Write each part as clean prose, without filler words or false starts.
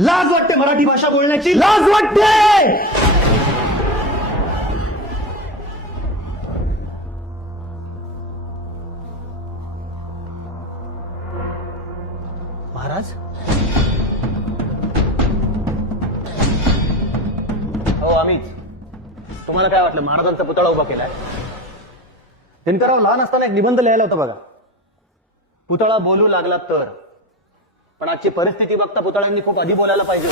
लाज वाटते मराठी भाषा बोलण्याची, लाज वाटते. महाराज, हो अमित, तुम्हाला काय वाटलं महाराजांचा पुतळा उभा केलाय? दिनकरराव लहान असताना एक निबंध लिहायला होता बघा, पुतळा बोलू लागला तर. पण आजची परिस्थिती बघता पुतळ्यांनी खूप आधी बोलायला पाहिजे.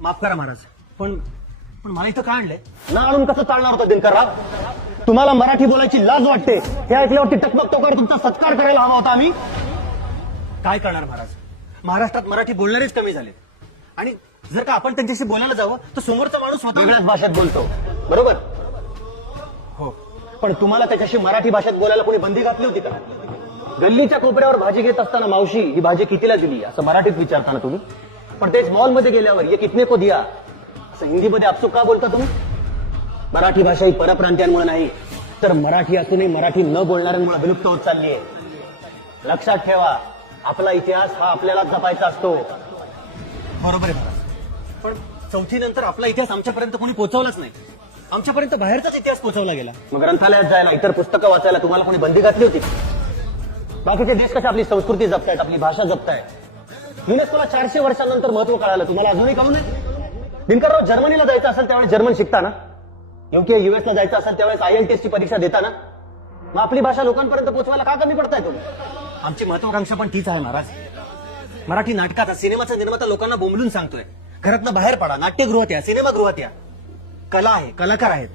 माफ करा महाराज, पण मला इथं काय आणलंय? ना आणून कसं चालणार होतं दिनकरराव? तुम्हाला मराठी बोलायची लाज वाटते हे ऐकल्यावरती टकमक टोकार तुमचा सत्कार करायला हवा होता आम्ही. काय करणार महाराज, महाराष्ट्रात मराठी बोलणारेच कमी झाले, आणि जर का आपण त्यांच्याशी बोलायला जावं तर समोरचा माणूस स्वतः वेगळ्याच भाषेत बोलतो, बरोबर? हो. पण तुम्हाला त्याच्याशी मराठी भाषेत बोलायला कोणी बंदी घातली होती का? गल्लीच्या कोपऱ्यावर भाजी घेत असताना मावशी ही भाजी कितीला दिली असं मराठीत विचारताना तुम्ही, पण तेच मॉलमध्ये गेल्यावर ये कितने को दिया असं हिंदीमध्ये आपसूक का बोलता तुम्ही? मराठी भाषा ही परप्रांतीयांमुळे नाही, तर मराठी असूनही मराठी न बोलणाऱ्यांमुळे विलुप्त होत चालली आहे. लक्षात ठेवा, आपला इतिहास हा आपल्याला जपायचा असतो. बरोबर आहे महाराज, पण चौथी नंतर आपला इतिहास आमच्यापर्यंत कोणी पोहोचवलाच नाही. आमच्यापर्यंत बाहेरचाच इतिहास पोहोचवला गेला. मग ग्रंथालयात जायला, इतर पुस्तकं वाचायला तुम्हाला कोणी बंदी घातली होती? बाकीचे देश कसे आपली संस्कृती जपतायत, आपली भाषा जपतायत. युनेस्कोला 400 वर्षांनंतर महत्व कळालं, तुम्हाला अजूनही कळू नये? दिनकरराव, जर्मनीला जायचं असेल त्यावेळेस जर्मन शिकताना, योग्य युएसला जायचं असेल त्यावेळेस IELTS ची परीक्षा देताना, मग आपली भाषा लोकांपर्यंत पोहोचवायला का कमी पडताय तुम्ही? आमची महत्वाकांक्षा पण तीच आहे महाराज. मराठी नाटकाचा, सिनेमाचा निर्माता लोकांना बोंबलून सांगतोय, घरातनं बाहेर पडा, नाट्यगृहात या, सिनेमागृहात या. कला आहे, कलाकार आहेत,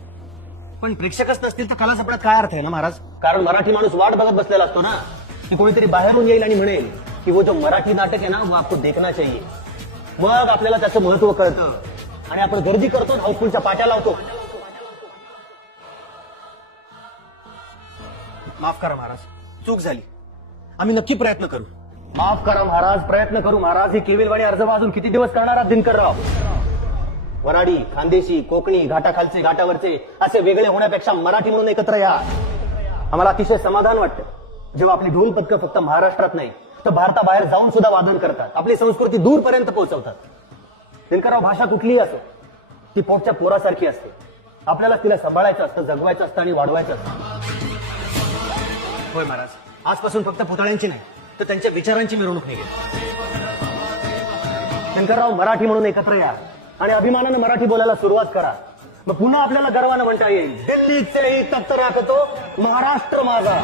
पण प्रेक्षकच नसतील तर कला सापडण्यात काय अर्थ आहे ना महाराज? कारण मराठी माणूस वाट बघत बसलेला असतो ना, की कोणीतरी बाहेरून येईल आणि म्हणेल की वो जो मराठी नाटक आहे ना वो आपको देखना चाहिए. मग आपल्याला त्याचं महत्व कळतं आणि आपण गर्दी करतो, हाऊसफुलच्या पाट्या लावतो. माफ करा महाराज, चूक झाली, आम्ही नक्की प्रयत्न करू. माफ करा महाराज, प्रयत्न करू महाराज. ही केविलवाणी अर्ज अजून किती दिवस करणार आहात दिनकरराव? वराडी, खानदेशी, कोकणी, घाटाखालचे, घाटावरचे असे वेगळे होण्यापेक्षा मराठी म्हणून एकत्र या. आम्हाला अतिशय समाधान वाटतं जेव्हा आपली ढोल पथकं फक्त महाराष्ट्रात नाही तर भारताबाहेर जाऊन सुद्धा वादन करतात, आपली संस्कृती दूरपर्यंत पोहोचवतात. दिनकरराव, भाषा कुठलीही असो ती पोटच्या पोरासारखी असते. आपल्याला तिला सांभाळायचं असतं, जगवायचं असतं आणि वाढवायचं असतं. होय महाराज, आजपासून फक्त पुतळ्यांची नाही तर त्यांच्या विचारांची मिरवणूक निघेल. दिनकरराव, मराठी म्हणून एकत्र या आणि अभिमानानं मराठी बोलायला सुरुवात करा. मग पुन्हा आपल्याला गर्वानं म्हणता येईल, दिल्लीचे तख्त राखतो महाराष्ट्र माझा.